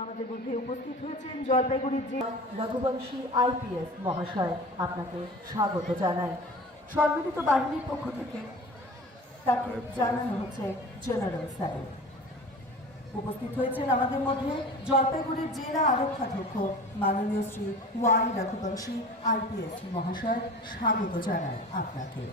আমাদের মধ্যে উপস্থিত হয়েছেন জলপাইগুড়ির যে রঘুবংশী আইপিএস মহাশয়, আপনাকে স্বাগত জানাই। সম্মিলিত বাহিনীর পক্ষ থেকে তাকে জানানো হচ্ছে জেনারেল স্যালুট। উপস্থিত হয়েছেন আমাদের মধ্যে জলপাইগুড়ির জেলা আরক্ষাধ্যক্ষ মাননীয় শ্রী ওয়াই রঘুবংশী আইপিএস মহাশয়, স্বাগত জানাই আপনাকে।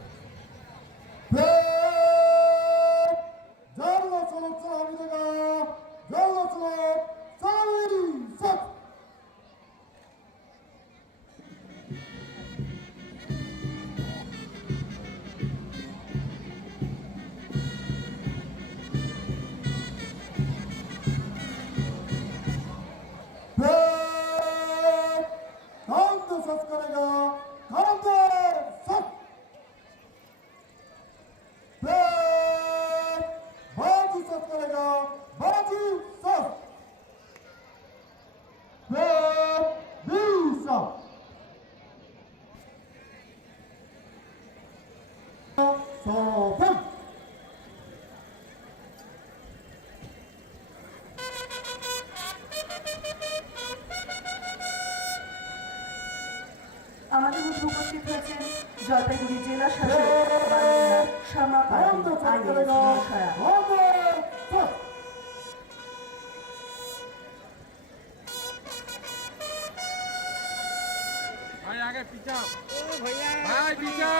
আমাদের মধ্যে উপস্থিত হয়েছেন জলপাইগুড়ি জেলা শাসক শ্যামা পারভীন মহাশয়া। भाई आगे पीछा भैया भाई पीछा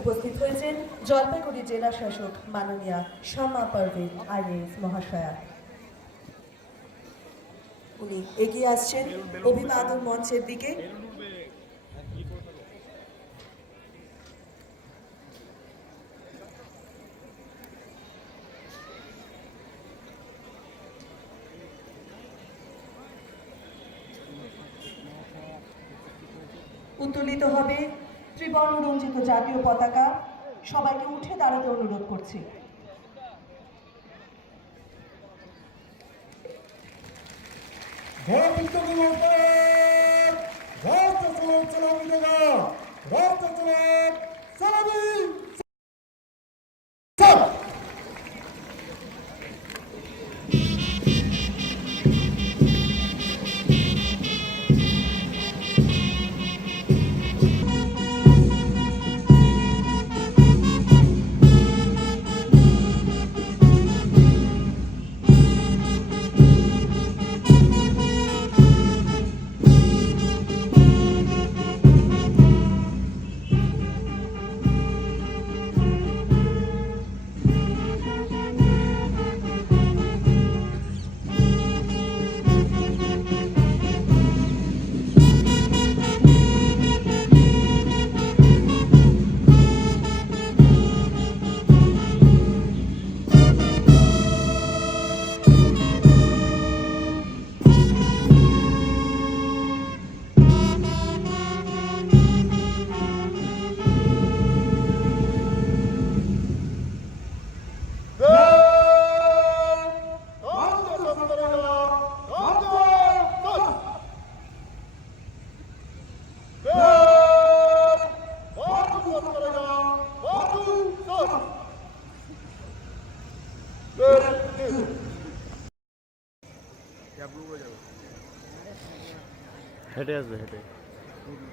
উপস্থিত হয়েছেন জলপাইগুড়ি জেলা শাসক মাননীয়া শ্যামা পারভীন আইএএস মহাশয়া। উনি এগিয়ে আসছেন অভিবাদন মঞ্চের দিকে। উত্তোলিত হবে ত্রিবর্ণ রঞ্জিত জাতীয় পতাকা। সবাইকে উঠে দাঁড়াতে অনুরোধ করছি।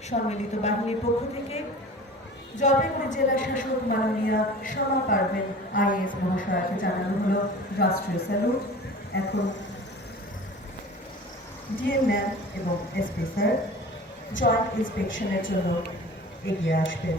সম্মিলিত বাহিনীর পক্ষ থেকে জলপাইগুড়ি জেলা শাসক মাননীয়া শ্যামা পারভীন আইএএস মহাশয়কে জানানো হলো রাষ্ট্রীয় স্যালুট। এখন ডিএম ম্যাম এবং এসপি স্যার জয়েন্ট ইন্সপেকশনের জন্য এগিয়ে আসবেন।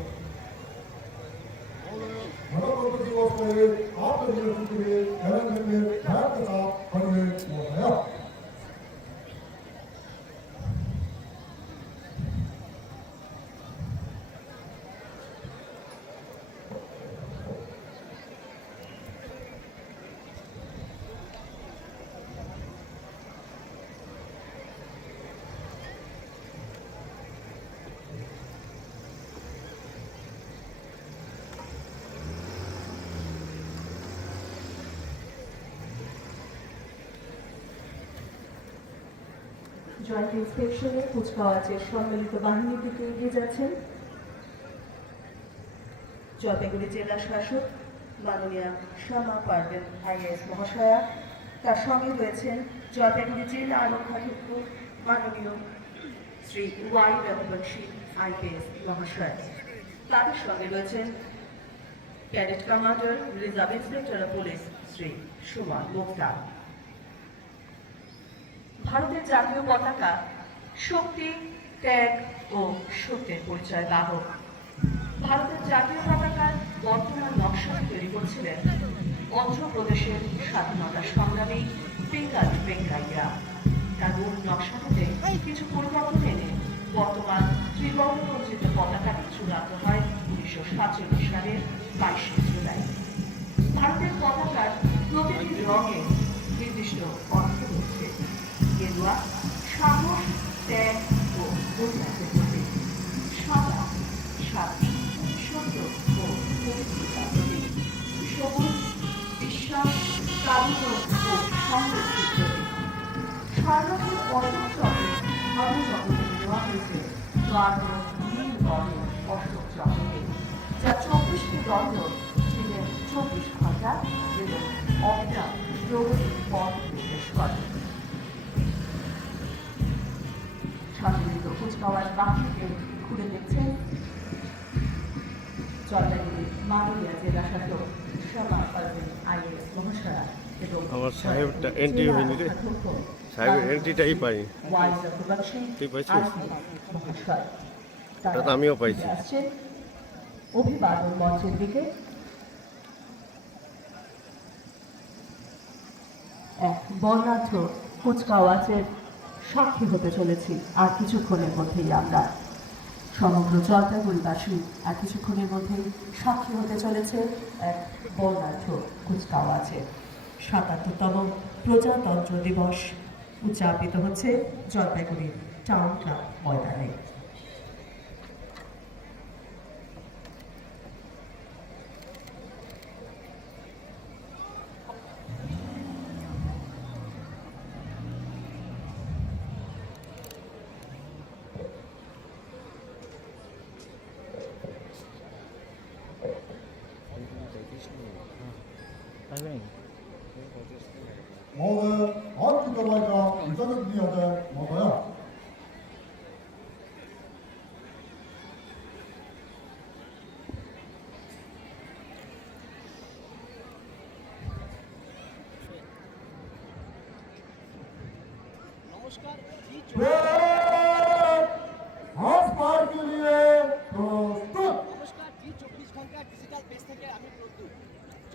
জয়েন্ট ইন্সপেকশনে কুচকাওয়াজের সম্মিলিত বাহিনী থেকে এগিয়ে যাচ্ছেন জলপাইগুড়ি জেলা শাসক মাননীয়া শ্যামা পারভীন আইএএস মহাশয়া। তার সঙ্গে রয়েছেন জলপাইগুড়ি জেলা আরক্ষাধ্যক্ষ মাননীয় শ্রী ওয়াই রঘুবংশী আইপিএস মহাশয়। তাদের সঙ্গে রয়েছেন cadet commander reserve inspector of police Shri Suman Mukta. ভারতের জাতীয় পতাকা শক্তি, ত্যাগ ও সত্যের পরিচয় বাহক। ভারতের জাতীয় পতাকার বর্তমান নকশাটি তৈরি করেছিলেন অন্ধ্রপ্রদেশের স্বাধীনতা সংগ্রামী পিঙ্গালি ভেঙ্কাইয়া। তার মূল নকশাটিতে কিছু পরিবর্তন এনে বর্তমান ত্রিবর্ণরঞ্জিত পতাকাটি চূড়ান্ত হয় 1947 সালের 22 জুলাই। ভারতের পতাকার প্রতিটি রঙে নির্দিষ্ট অর্থ রয়েছে। গেরুয়া সাহস, ত্যাগ ও ঐতিহ্যের প্রতীক। সাদা শান্তি, সত্য ও পবিত্রতার প্রতীক। সবুজ বিশ্বাস, কারুণ্য ও সমৃদ্ধির প্রতীক। স্বর্ণের অশোক চক্রে ধর্ম জগতে দেওয়া হয়েছে গাঢ় নীল বর্ণের অশোক চক্রকে, যা 24টি দণ্ড দিনের 24 ঘন্টা এবং অবিরাম প্রগতির পথ নির্দেশ করে। সম্মিলিত কুচকাওয়াজ বাহিনীকে ঘুরে দেখছেন জলপাইগুড়ি মাননীয়া জেলা শাসক শ্যামা পারভীন আইএএস মহাশয়া এবং আমার সাহেবটা এন্ট্রি হয়নি রে, সাহেবের এন্ট্রিটাই পাই। ওয়াই রঘুবংশী তুই পাইছিস? আইপিএস মহাশয়। ওটা তো আমিও পাইছি। আসছেন অভিবাদন মঞ্চের দিকে। এক বর্ণাঢ্য কুচকাওয়াজের সাক্ষী হতে চলেছি আর কিছুক্ষণের মধ্যেই আমরা। সমগ্র জলপাইগুড়িবাসী আর কিছুক্ষণের মধ্যেই সাক্ষী হতে চলেছে এক বর্ণাঢ্য কুচকাওয়াজের। ৭৭তম প্রজাতন্ত্র দিবস উদযাপিত হচ্ছে জলপাইগুড়ি টাউন ক্লাব ময়দানে। 모든 안주교관과 의사들 위하여 먹어야 नमस्कार जी हाथ पार के लिए प्रस्तुत নমস্কার জি 24 ঘন্টা ডিজিটাল পেজ থেকে আমি প্রদ্যুৎ।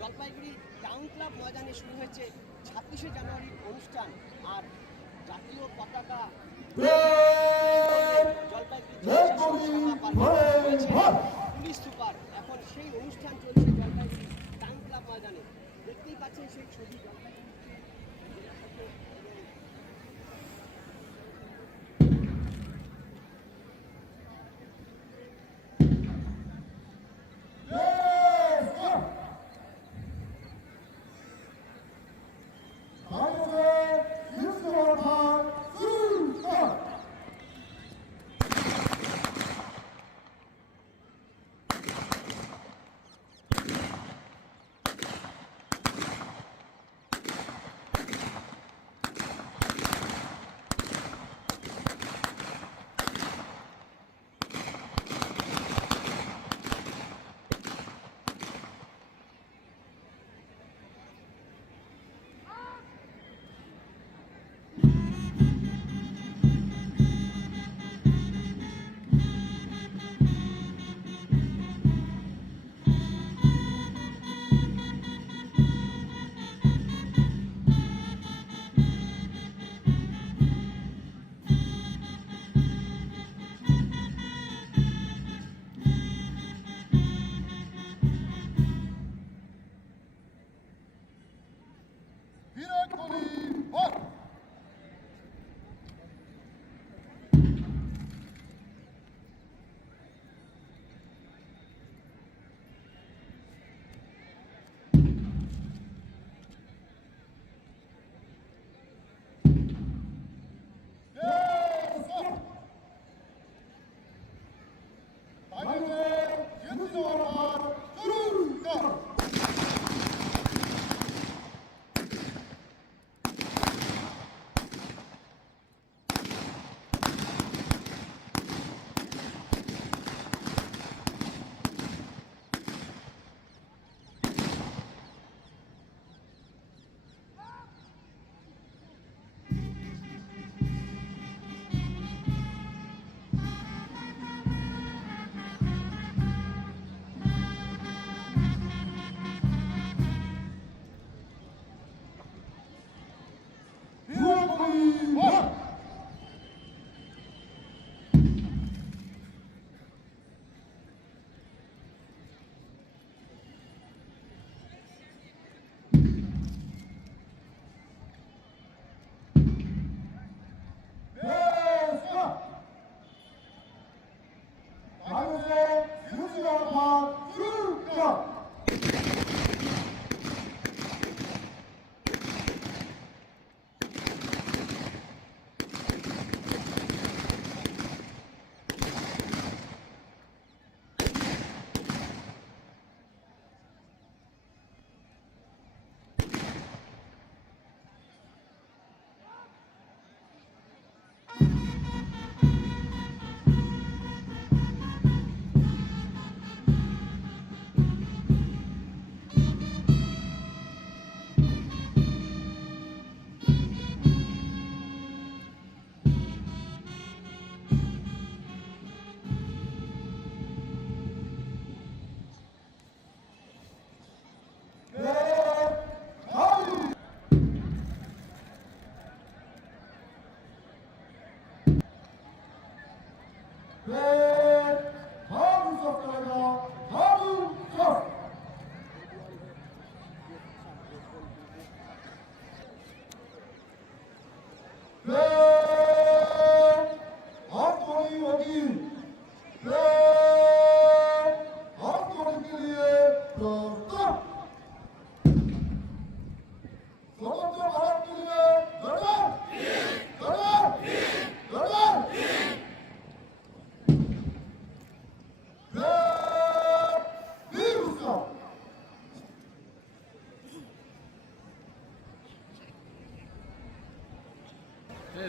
জলপাইগুড়ি টাউন ক্লাব ময়দানে শুরু হয়েছে 26শে জানুয়ারির অনুষ্ঠান। আর জাতীয় পতাকা জলপাইগুড়ি জেলা শাসক শ্যামা পারভীন রয়েছে পুলিশ সুপার। এখন সেই অনুষ্ঠান চলছে জলপাইগুড়ি টাউন ক্লাব ময়দানে। দেখতেই পাচ্ছেন সেই ছবি জলপাইগুড়ি জেলা শাসক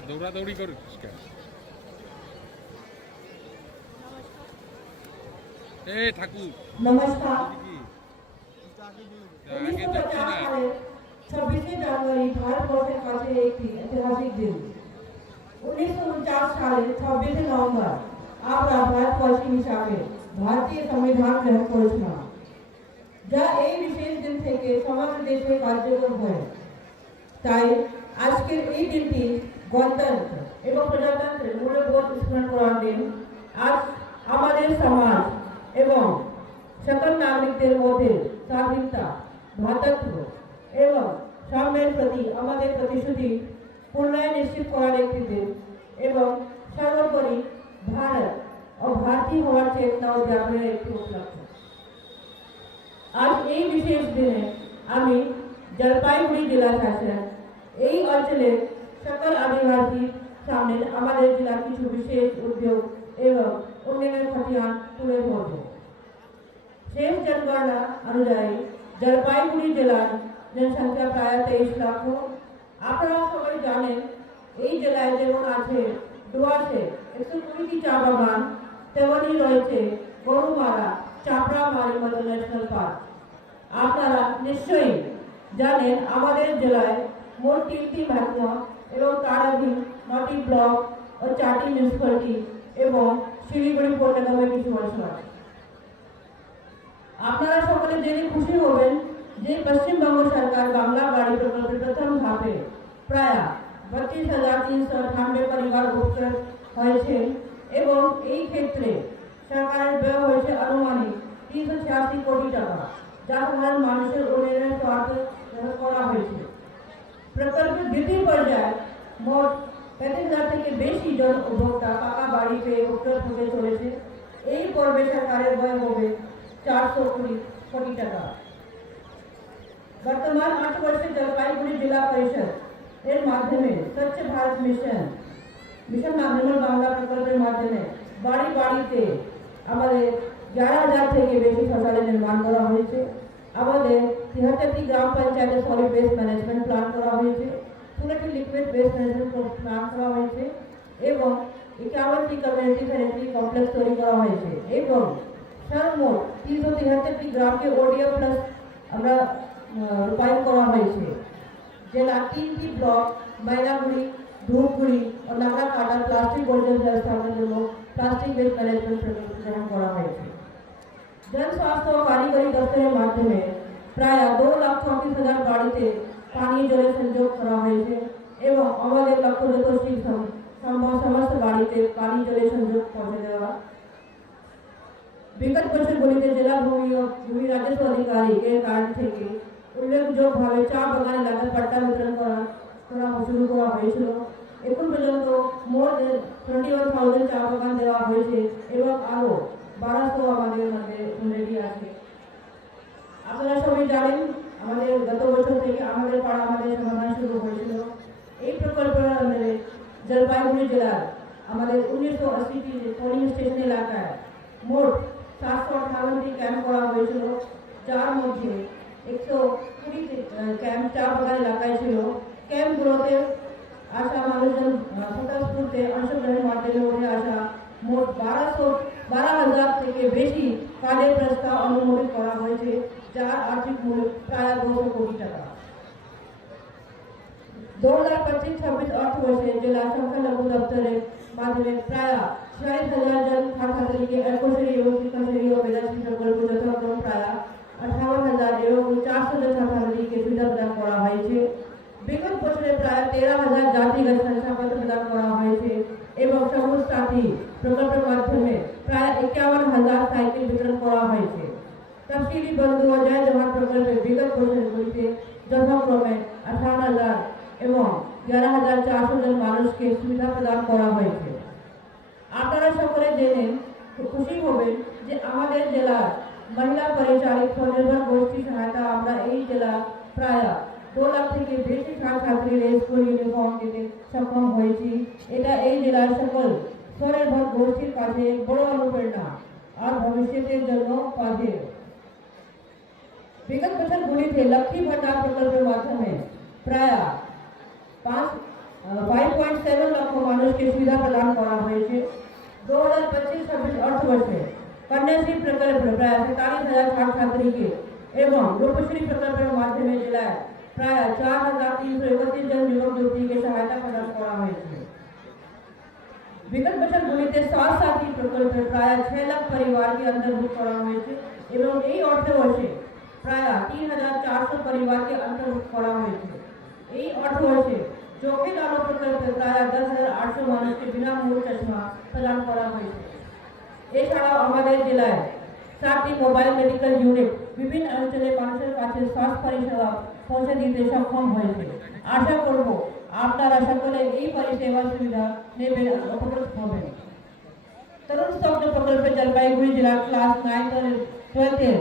দৌড়াদৌড়ি করছিস কেন? এ ঠাকুর নমস্কার। কি আগে 1950 দেখছি না। সালের 26শে জানুয়ারি ভারতবর্ষের কাছে একটি ঐতিহাসিক দিন। 1949 সালের 26শে নভেম্বর আমরা ভারতবাসী হিসাবে ভারতীয় সংবিধান গ্রহণ করেছিলাম, যা এই বিশেষ দিন থেকে সমগ্র দেশে কার্যকর হয়। তাই আজকের এই দিনটি গণতন্ত্র এবং প্রজাতন্ত্রের মূল্যবোধ স্মরণ করার দিন। আজ আমাদের সমাজ এবং সকল নাগরিকদের মধ্যে স্বাধীনতা, ভ্রাতৃত্ব এবং সাম্যের প্রতি আমাদের প্রতিশ্রুতি পুনরায় নিশ্চিত করার একটি দিন এবং সর্বোপরি ভারত ও ভারতীয় হওয়ার চেতনা উদ্যাপনের একটি উপলক্ষ। আজ এই বিশেষ দিনে আমি জলপাইগুড়ি জেলা শাসক এই অঞ্চলের সকল আদিবাসীর সামনে আমাদের জেলার কিছু বিশেষ উদ্যোগ এবং উন্নয়নের খতিয়ান তুলে ধরব। শেষ জনগণনা অনুযায়ী জলপাইগুড়ি জেলার জনসংখ্যা প্রায় 23 লক্ষ। আপনারা সবাই জানেন এই জেলায় যেমন আছে ডুয়ার্সে 120টি চা বাগান, তেমনই রয়েছে গরুমারা, চাপড়ামারি মতো ন্যাশনাল পার্ক। আপনারা নিশ্চয়ই জানেন আমাদের জেলায় মোট 3টি মহকুমা এবং তার অধীন 9টি ব্লক ও 4টি মিউনিসিপ্যালিটি এবং শিলিগুড়ি পৌর নিগমের কিছু অংশ আছে। আপনারা সকলে জেনে খুশি হবেন যে পশ্চিমবঙ্গ সরকার বাংলা বাড়ি প্রকল্পের প্রথম ধাপে প্রায় 32,398 পরিবার উপকৃত হয়েছে এবং এই ক্ষেত্রে সরকারের ব্যয় হয়েছে আনুমানিক 386 কোটি টাকা, যা সাধারণ মানুষের উন্নয়নের স্বার্থে করা হয়েছে। প্রকল্পের দ্বিতীয় পর্যায়ে মোট 35,000 থেকে বেশি জন উপভোক্তা পাকা বাড়ি পেয়ে উপকৃত হতে চলেছে। এই পর্বে সরকারের ব্যয় হবে 420 কোটি টাকা। বর্তমান 8 বর্ষের জলপাইগুড়ি জেলা পরিষদ এর মাধ্যমে স্বচ্ছ ভারত মিশন নির্মল বাংলা প্রকল্পের মাধ্যমে বাড়ি বাড়িতে আমাদের 11,000 থেকে বেশি শৌচালয় নির্মাণ করা হয়েছে। আমাদের 73টি গ্রাম পঞ্চায়েতে সলিড ওয়েস্ট ম্যানেজমেন্ট প্ল্যান করা হয়েছে, 16টি লিকুইড ওয়েস্ট ম্যানেজমেন্ট প্ল্যান করা হয়েছে এবং 51টি কমিউনিটি স্যানিটারি কমপ্লেক্স তৈরি করা হয়েছে এবং সর্বমোট 373টি গ্রামকে ওডিএফ প্লাস আমরা রূপায়ণ করা হয়েছে। জেলা 3টি ব্লক ময়নাগুড়ি, ধূপগুড়ি ও নাগরাকাটা প্লাস্টিক বর্জ্য ব্যবস্থাপনার জন্য প্লাস্টিক ওয়েস্ট ম্যানেজমেন্ট প্রকল্প গ্রহণ করা হয়েছে। জনস্বাস্থ্য ও কারিগরি দপ্তরের মাধ্যমে প্রায় 2,34,000 বাড়িতে পানীয় জলের সংযোগ করা হয়েছে এবং আমাদের লক্ষ্য যত শীঘ্র সম্ভব সমস্ত বাড়িতে পানীয় জলের সংযোগ পৌঁছে দেওয়া। বিগত বছরগুলিতে জেলা ভূমি রাজস্ব আধিকারিক এর কার্ড থেকে উল্লেখযোগ্যভাবে চা বাগান এলাকার পাট্টা বিতরণ করা শুরু করা হয়েছিল। এখন পর্যন্ত মোট 21,000 চা বাগান দেওয়া হয়েছে এবং আরও 1200 আমাদের মধ্যে রেডি আছে। আপনারা সবাই জানেন আমাদের গত বছর থেকে আমাদের পাড়া আমাদের সমাধান শুরু হয়েছিল। এই প্রকল্পের আন্ডারে জলপাইগুড়ি জেলার আমাদের 1980টি পোলিং স্টেশন এলাকায় মোট 758টি ক্যাম্প করা হয়েছিল, যার মধ্যে 120 ক্যাম্প চা বাগান এলাকায় ছিল। ক্যাম্পগুলোতে আসা মানুষজন স্বতঃস্ফূর্তে অংশগ্রহণের মাধ্যমে উঠে আসা মোট 12,000 থেকে বেশি কাজের প্রস্তাব অনুমোদিত করা হয়েছে, যার আর্থিক মূল্য প্রায় 200 কোটি টাকা। 2025-26 অর্থবর্ষে জেলা সংখ্যালঘু দপ্তরের মাধ্যমে প্রায় 46,000 জন ছাত্রছাত্রীকে একশরী এবং শিক্ষাশ্রী ও বেদাশ্রী প্রকল্প যথাক্রমে প্রায় 58,000 এবং 400 জন ছাত্রছাত্রীকে সুবিধা প্রদান করা হয়েছে। বিগত বছরে প্রায় 13,000 জাতিগত শংসাপত্র প্রদান করা হয়েছে এবং সবুজ সাথী প্রকল্পের মাধ্যমে প্রায় 51,000 সাইকেল বিতরণ করা হয়েছে। তফসিলি বন্ধু ও জয় জওয়ান প্রকল্পে বিগত বছরগুলিতে যথাক্রমে 18,000 এবং 11,400 জন মানুষকে সুবিধা প্রদান করা হয়েছে। আপনারা সকলে জেনে খুশি হবেন যে আমাদের জেলার মহিলা পরিচালিত স্বনির্ভর গোষ্ঠী সহায়তা আমরা এই জেলা প্রায় 2 লাখ থেকে বেশি ছাত্রছাত্রীরা স্কুল ইউনিফর্ম দিতে সক্ষম হয়েছি। এটা এই জেলার সকল স্বনির্ভর গোষ্ঠীর কাছে বড় অনুপ্রেরণা আর ভবিষ্যতের জন্য কাজে। বিগত বছরগুলিতে লক্ষ্মী ভান্ডার প্রকল্পের মাধ্যমে প্রায় 5.7 লক্ষ মানুষকে সুবিধা প্রদান করা হয়েছে। 2025-26 অর্থবর্ষে কন্যাশ্রী প্রকল্প প্রায় 47,000 ছাত্রছাত্রীকে এবং রূপশ্রী প্রকল্পের মাধ্যমে জেলায় প্রায় 4,331 জন যুবক যুবতীকে সহায়তা প্রদান করা হয়েছে। विगत बछरগুলিতে स्वास्थ्य साथी প্রকল্পে প্রায় 6 লাখ পরিবারকে অন্তর্ভুক্ত করা হয়েছে এবং এই অর্থবর্ষে প্রায় 3,400 পরিবারকে অন্তর্ভুক্ত করা হয়েছে। এই অর্থবর্ষে চোখের আলো প্রকল্পে প্রায় 10,800 মানুষকে বিনামূল্যে চশমা প্রদান করা হয়েছে। এছাড়াও আমাদের জেলায় 7টি মোবাইল মেডিকেল ইউনিট বিভিন্ন অঞ্চলের মানুষের কাছে স্বাস্থ্য পরিষেবা পৌঁছে দিতে সক্ষম হয়েছে। আশা করব আপনারা সকলে এই পরিষেবা সুবিধা নেবেন, উপকৃত হবেন। তরুণ স্তব্ধ প্রকল্পে জলপাইগুড়ি জেলার ক্লাস 9 और 12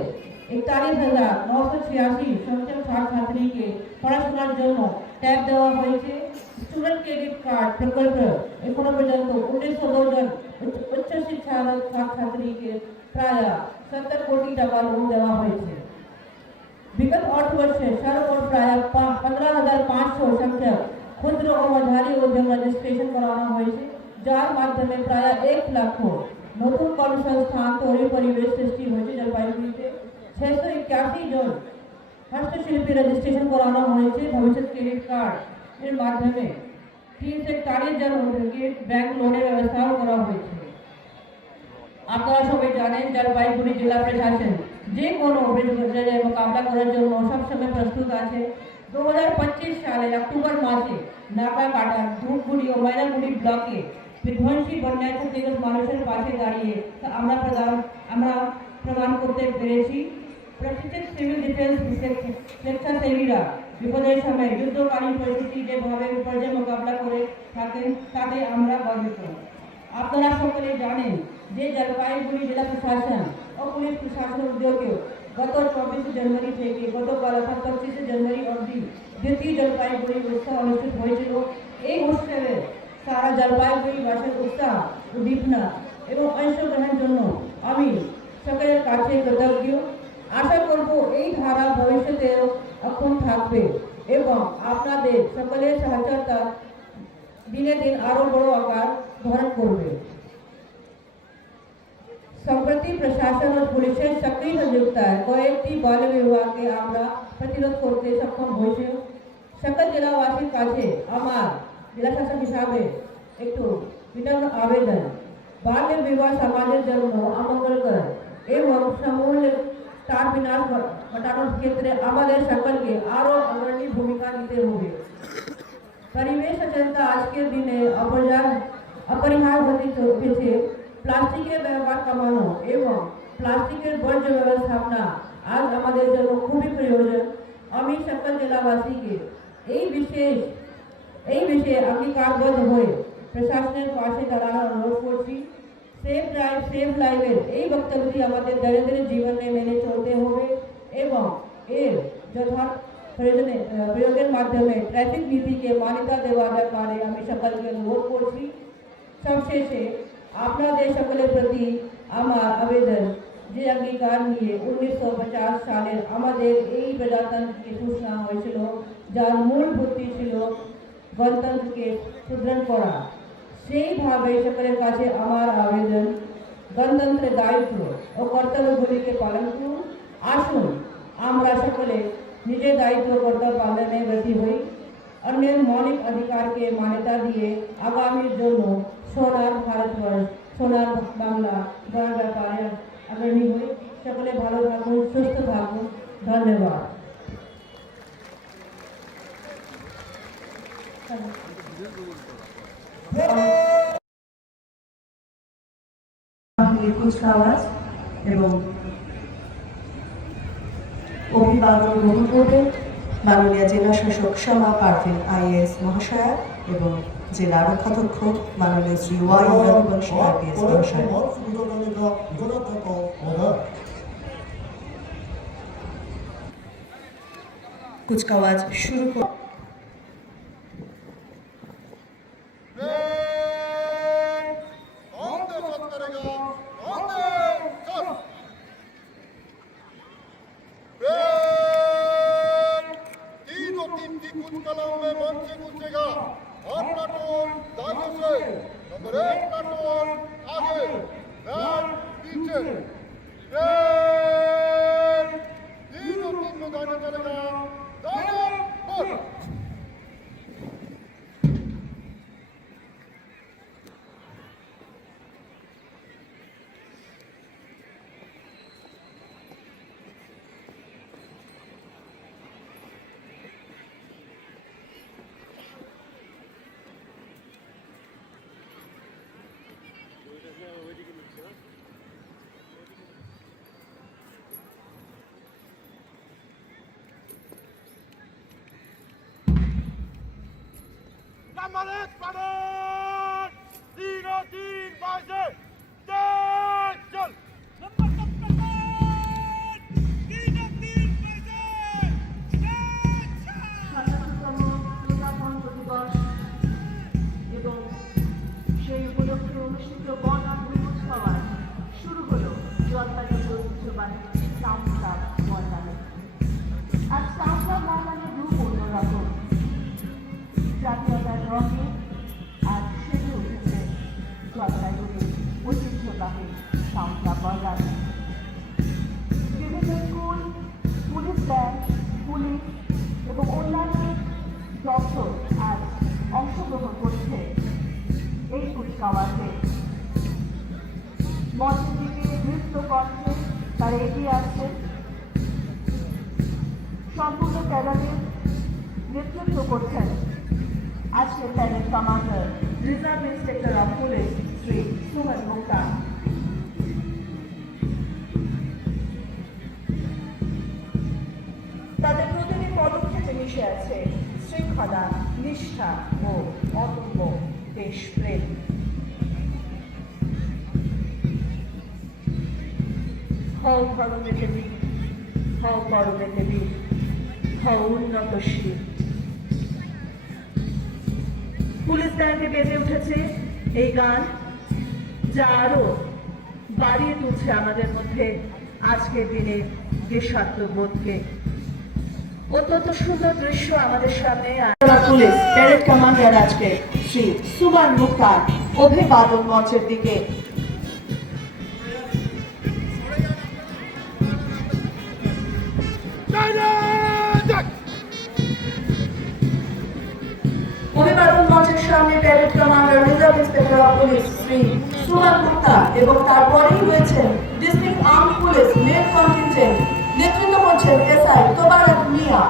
41,986 সংখ্যক ছাত্রছাত্রীকে পড়াশোনার জন্য ট্যাব দেওয়া হয়েছে। স্টুডেন্ট ক্রেডিট কার্ড প্রকল্প এখনো পর্যন্ত 1902 জন উচ্চ শিক্ষারত ছাত্রছাত্রীকে প্রায় 70 কোটি টাকা লোন দেওয়া হয়েছে। विगत অর্থবর্ষে সর্বমোট প্রায় 15,500 সংখ্যক ক্ষুদ্র ও মাঝারি উদ্যোগ রেজিস্ট্রেশন করানো হয়েছে, যার মাধ্যমে প্রায় 1 লাখ নতুন কর্মসংস্থান তৈরির পরিবেশ সৃষ্টি হয়েছে। জলপাইগুড়িতে 681 জন হস্তশিল্পী রেজিস্ট্রেশন করানো হয়েছে। ভবিষ্যৎ ক্রেডিট কার্ড এর মাধ্যমে 341 জন উদ্যোগে ব্যাংক লোনের ব্যবস্থাও করা হয়েছে। আপনারা সবাই জানেন জলপাইগুড়ি জেলা প্রশাসন যে কোনো বিপর্যয়ের মোকাবিলা করার জন্য সবসময় প্রস্তুত আছে। 2025 সালের অক্টোবর মাসে নাকাকাটা, ধূপগুড়ি ও ময়নাগুড়ি ব্লকে বিধ্বংসী বন্যায় ক্ষতিগ্রস্ত মানুষের পাশে দাঁড়িয়ে আমরা প্রমাণ করতে পেরেছি। প্রশিক্ষিত সিভিল ডিফেন্স স্বেচ্ছাসেবীরা বিপদের সময় যুদ্ধকালীন পরিস্থিতি যেভাবে বিপর্যয় মোকাবিলা করে থাকেন তাতে আমরা গর্বিত। আপনারা সকলে জানেন যে জলপাইগুড়ি জেলা প্রশাসন ও পুলিশ প্রশাসন উদ্যোগে গত 24 জানুয়ারি থেকে গতকাল 25 জানুয়ারি অবধি দ্বিতীয় জলপাইগুড়ি উৎসব অনুষ্ঠিত হয়েছিল। এই উৎসবে সারা জলপাইগুড়িবাসীর উৎসাহ, উদ্দীপনা এবং অংশগ্রহণের জন্য আমি সকলের কাছে কৃতজ্ঞ। আশা করব এই ধারা ভবিষ্যতেও অক্ষুণ্ণ থাকবে এবং আপনাদের সকলের সহযোগিতা দিনে দিন আরো বড় আকার ধারণ করবে। সম্প্রতি প্রশাসন ও পুলিশের সক্রিয় সহযোগিতায় কয়েকটি বাল্য বিবাহকে আমরা প্রতিরোধ করতে সক্ষম হয়েছে। সকল জেলাবাসীর কাছে আমার জেলা শাসক হিসাবে একটু বিনম্র আবেদন, বাল্য বিবাহ সমাজের জন্য অমঙ্গলকর এবং সমূলে তার বিনাশ ঘটানোর ক্ষেত্রে আমাদের সকলকে আরও অগ্রণী ভূমিকা নিতে হবে। পরিবেশ সচেতনতা আজকের দিনে অপরিহার্য হতে চলেছে। প্লাস্টিকের ব্যবহার কমানো এবং প্লাস্টিকের বর্জ্য ব্যবস্থাপনা আজ আমাদের জন্য খুবই প্রয়োজন। আমি সকল জেলাবাসীকে এই বিষয়ে অঙ্গীকারবদ্ধ হয়ে প্রশাসনের পাশে দাঁড়ানোর অনুরোধ করছি। সেফ ড্রাইভ সেফ লাইফের এই বক্তব্যটি আমাদের দৈনন্দিন জীবনে মেনে চলতে হবে এবং এর যথার্থ প্রয়োগের মাধ্যমে ট্রাফিক নীতিকে মান্যতা দেওয়ার ব্যাপারে আমি সকলকে অনুরোধ করছি। সবশেষে আপনাদের সকলের প্রতি আমার আবেদন, যে অঙ্গীকার নিয়ে 1950 সালের আমাদের এই প্রজাতন্ত্রকে সূচনা হয়েছিল, যার মূল ভিত্তি ছিল গণতন্ত্রকে সুদৃঢ় করা, সেইভাবে সকলের কাছে আমার আবেদন, গণতন্ত্রের দায়িত্ব ও কর্তব্যগুলিকে পালন করুন। আসুন আমরা সকলে নিজের দায়িত্ব কর্তব্য পালনে ব্রতী হই, অন্যের মৌলিক অধিকারকে মান্যতা দিয়ে আগামীর জন্য সোনার ভারতবর্ষ, সোনার বাংলা গড়ার ব্যাপারে আগ্রহী হই। সকলে ভালো থাকুন, সুস্থ থাকুন। ধন্যবাদ। কুচকাওয়াজ এবং অভিবাদন গ্রহণ করবেন মাননীয় জেলা শাসক শ্যামা পারভিন IAS মহাশয়া এবং জেলা আরক্ষাধ্যক্ষ মাননীয় শ্রী ওয়াই রঘুবংশী IPS মহাশয়। কুচকাওয়াজ শুরু কর। तीन कलम में मंच गूंजेगा। हर प्लाटून दाहिने से, नंबर 1 प्लाटून आगे, बैक पीछे, रेड, 3 और 3 में दाहिने चलेगा, दाहिने और Number 1 Squadron! 3 और 3 बाजे! चल! Number 1 Squadron! 3 और 3 बाजे! সাতাত্তরতম প্রজাতন্ত্র দিবস এবং সেই উপলক্ষে অনুষ্ঠিত বর্ণাঢ্য কুচকাওয়াজ শুরু হলো জলপাইগুড়ির ঐতিহ্যবাহী টাউন ক্লাব ময়দানে। আজ টাউন ক্লাব ময়দানের রূপ অন্যরকম, জাতীয়তার রঙে আজ সেজে উঠেছে জলপাইগুড়ির ঐতিহ্যবাহী টাউন ক্লাব ময়দান। বিভিন্ন স্কুল, পুলিশ ব্যান্ড, পুলিশ এবং অন্যান্য দপ্তর আজ অংশগ্রহণ করছে এই কুচকাওয়াজে। মঞ্চের দিকে নৃত্য কণ্ঠে তারা এগিয়ে আসছে। সম্পূর্ণ প্যারেডের নেতৃত্ব করছেন আজকের parade commander reserve inspector of police Shri Suman Mukta. তাদের প্রতিটি পদক্ষেপে মিশে আছে শৃঙ্খলা, নিষ্ঠা ও অদম্য দেশপ্রেম। হও ধরনের বীর, হও পরমের বীর, হও উন্নতশীল। পুলিশ ব্যান্ডে বেজে উঠেছে এই গান, যা আরো বাড়িয়ে তুলছে আমাদের মধ্যে আজকের দিনে দেশাত্মবোধকে। অত্যন্ত সুন্দর দৃশ্য আমাদের সামনে। পুলিশ প্যারেড কমান্ডার আজকে শ্রী সুমন মুক্তার অভিবাদন মঞ্চের দিকে। অভিবাদন মঞ্চের সামনে parade commander reserve inspector of police Shri Suman Mukta এবং তারপরেই রয়েছেন district arm police men contingent, নেতৃত্ব করছেন এসআই তোবারক মিয়া।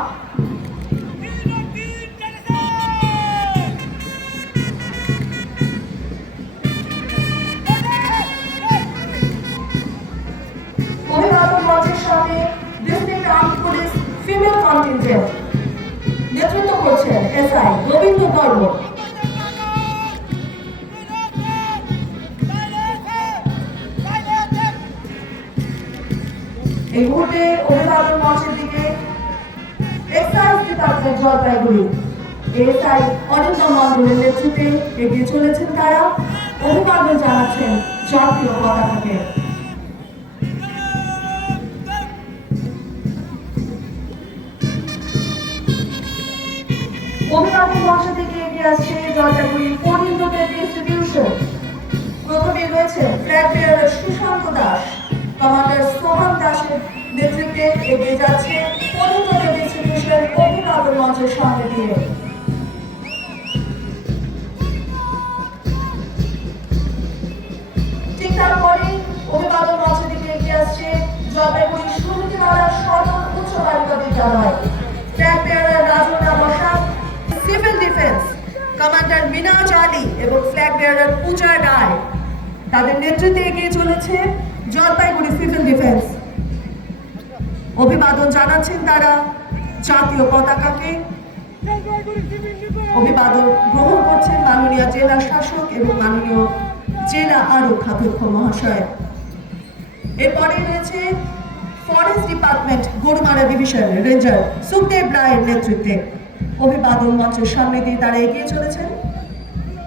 অভিবাদন মঞ্চের সামনে district arm police female contingent, নেতৃত্ব করছেন এসআই রবীন্দ্র ধর্ম। এই মুহূর্তে অভিবাদন মঞ্চের দিকে এক্সাইজ ডিপার্টমেন্ট জলপাইগুড়ি এসআই অনিন্দ মন্ডলের নেতৃত্বে এগিয়ে চলেছেন। তারা অভিবাদন জানাচ্ছেন জাতীয় পতাকাকে। অভিবাদন মঞ্চ থেকে এগিয়ে আসছে জলপাইগুড়ি পরিণতদের ডিস্ট্রিবিউশন। প্রথমে রয়েছে ফ্ল্যাগ বেয়ারার সুশান্ত দাস, কমান্ডার সোহান দাসের নেতৃত্বে এগিয়ে যাচ্ছে পরিণতদের ডিস্ট্রিবিউশন অভিবাদন মঞ্চের সামনে দিয়ে। ঠিক তারপরে অভিবাদন মঞ্চের দিকে এগিয়ে আসছে জলপাইগুড়ি সুনীতিমালা সদর উচ্চ বালিকা বিদ্যালয়। Flag bearer Rajna Basak, civil defence commander Minaj Ali এবং ফ্ল্যাগ বেয়ারার পূজা রায়, তাদের নেতৃত্বে এগিয়ে চলেছে জলপাইগুড়ি সিভিল ডিফেন্স। অভিবাদন জানাচ্ছেন তারা জাতীয় পতাকাকে। অভিবাদন গ্রহণ করছেন মাননীয় জেলা শাসক এবং মাননীয় জেলা আরক্ষাধ্যক্ষ মহাশয়। এরপরে রয়েছে forest department Gorumara division ranger Sukhdev রায়ের নেতৃত্বে। অভিবাদন মঞ্চের সামনে দিয়ে তারা এগিয়ে চলেছেন।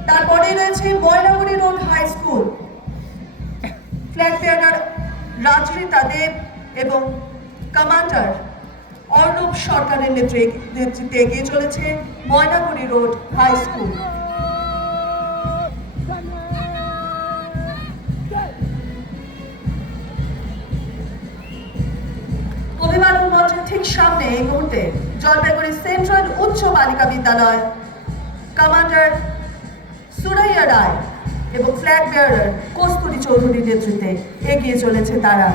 তারপরে রয়েছে Maynaguri road high school, flag bearer Rajrita Deb এবং কমান্ডার অর্ণব সরকারের নেতৃত্বে এগিয়ে চলেছে ময়নাগুড়ি রোড হাই স্কুল। অভিবাদন মঞ্চের ঠিক সামনে এই মুহূর্তে জলপাইগুড়ি সেন্ট্রাল উচ্চ বালিকা বিদ্যালয় কমান্ডার সুরাইয়া রায় এবং ফ্ল্যাগ বেয়ারার কস্তুরী চৌধুরীর নেতৃত্বে এগিয়ে চলেছে তারা।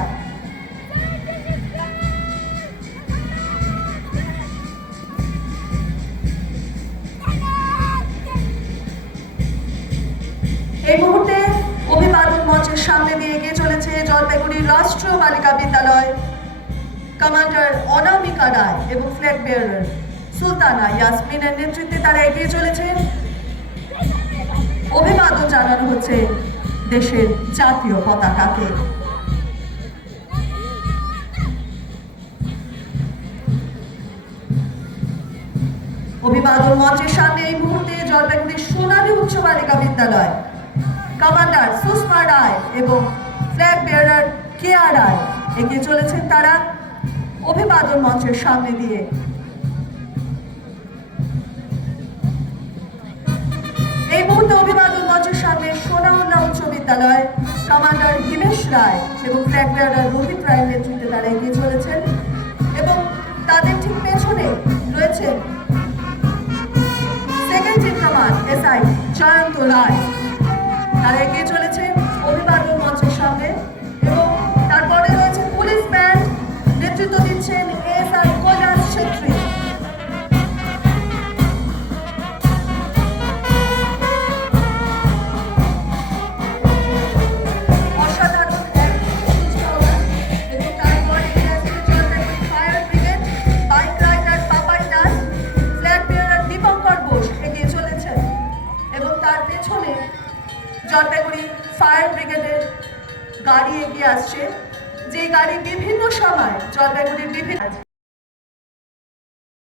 এই মুহূর্তে অভিবাদন মঞ্চের সামনে দিয়ে এগিয়ে চলেছে জলপাইগুড়ি রাষ্ট্রীয় বালিকা বিদ্যালয় কমান্ডার অনামিকা রায় এবং ফ্ল্যাগ বেয়ারার সুলতানা ইয়াসমিনের নেতৃত্বে তারা এগিয়ে চলেছেন। অভিবাদন জানানো হচ্ছে দেশের জাতীয় পতাকাকে। অভিবাদন মঞ্চের সামনে এই মুহূর্তে জলপাইগুড়ি সোনালী উচ্চ বালিকা বিদ্যালয় কমান্ডার সুষমা রায় এবং ফ্ল্যাগ বেয়ারার কেয়া রায় এগিয়ে চলেছেন তারা অভিবাদন মঞ্চের সামনে দিয়ে। এই মুহূর্তে অভিবাদন মঞ্চের সামনে সোনাউল্লাহ উচ্চ বিদ্যালয় কমান্ডার হিমেশ রায় এবং ফ্ল্যাগ বেয়ারার রোহিত রায়ের নেতৃত্বে তারা এগিয়ে চলেছেন এবং তাদের ঠিক পেছনে রয়েছেন second in command SI Jayanta Roy. তারা এগিয়ে চলেছেন অভিবাদন মঞ্চের সামনে এবং তারপরে রয়েছে পুলিশ ব্যান্ড, নেতৃত্ব দিচ্ছেন এসআই কৈলাস ছেত্রী। অসাধারণ এক কুচকাওয়াজ এবং তারপরে Jalpaiguri fire brigade, bike rider Papai Das, flag bearer Dipankar Bose এগিয়ে চলেছেন এবং তার পেছনে জলপাইগুড়ি ফায়ার ব্রিগেডের গাড়ি এগিয়ে আসছে, যে গাড়ি বিভিন্ন সময় জলপাইগুড়ির বিভিন্ন